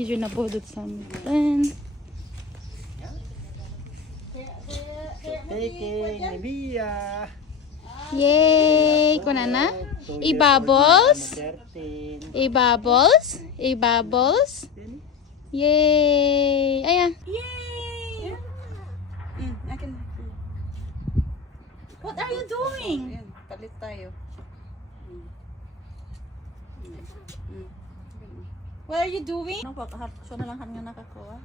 Medyo napudot sa amin. Taking ni Bia. Yay! Kuna na? I-bubbles? I-bubbles? I-bubbles? Yay! Ayan. Yay! What are you doing? Palit tayo. What are you doing? Ano pa? So na lang kanya nakakuha.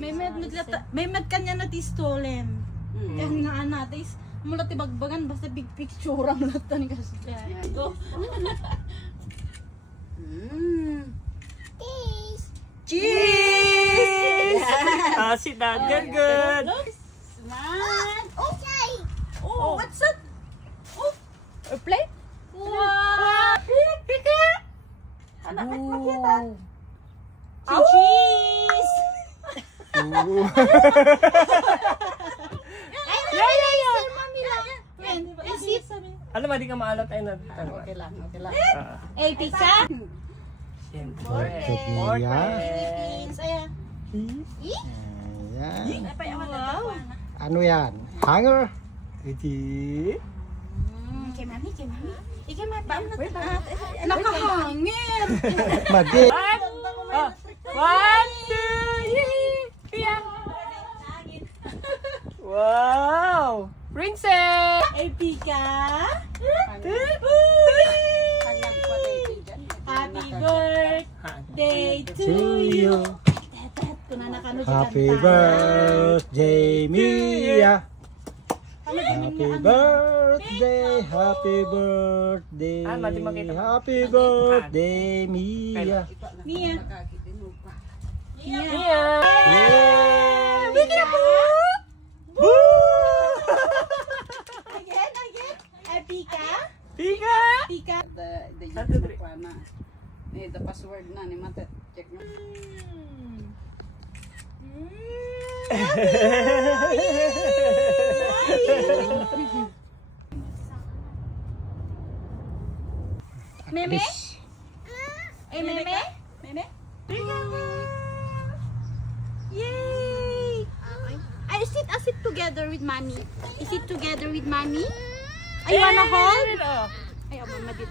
May med kanya na ti stolen. Kaya nga natin mula ti bagbagan basta big picture ang latan kasi. Go. Cheese. Cheese! Si Dad, good. Man. Okay. Oh, what's that? Oh, a plate? Wow. Pika. Anak makita. Cheese. Ano ba, di ka maalat ay na? Okay lang, okay lang. Eh, pizza? Philippines. Ayan. Ayan. Ano yan? Hanger? Iti. Kay mami, kay mami. Ikaw mami. Nakahangin. Magi. 1, 2, Pia. Wow! Princess! Eh, pika. Happy birthday to you. Happy birthday, Mia. Happy birthday, happy birthday, happy birthday, Mia. Mia. Mia! Bigyan na po! Again. Eh, pika. Pika! Pika. The password na ni Mate. Check na. Meme? Eh, meme? Meme? Yay! I sit together with mommy. Is it together with mommy? Ay, wanna hold? Ay, mama dito.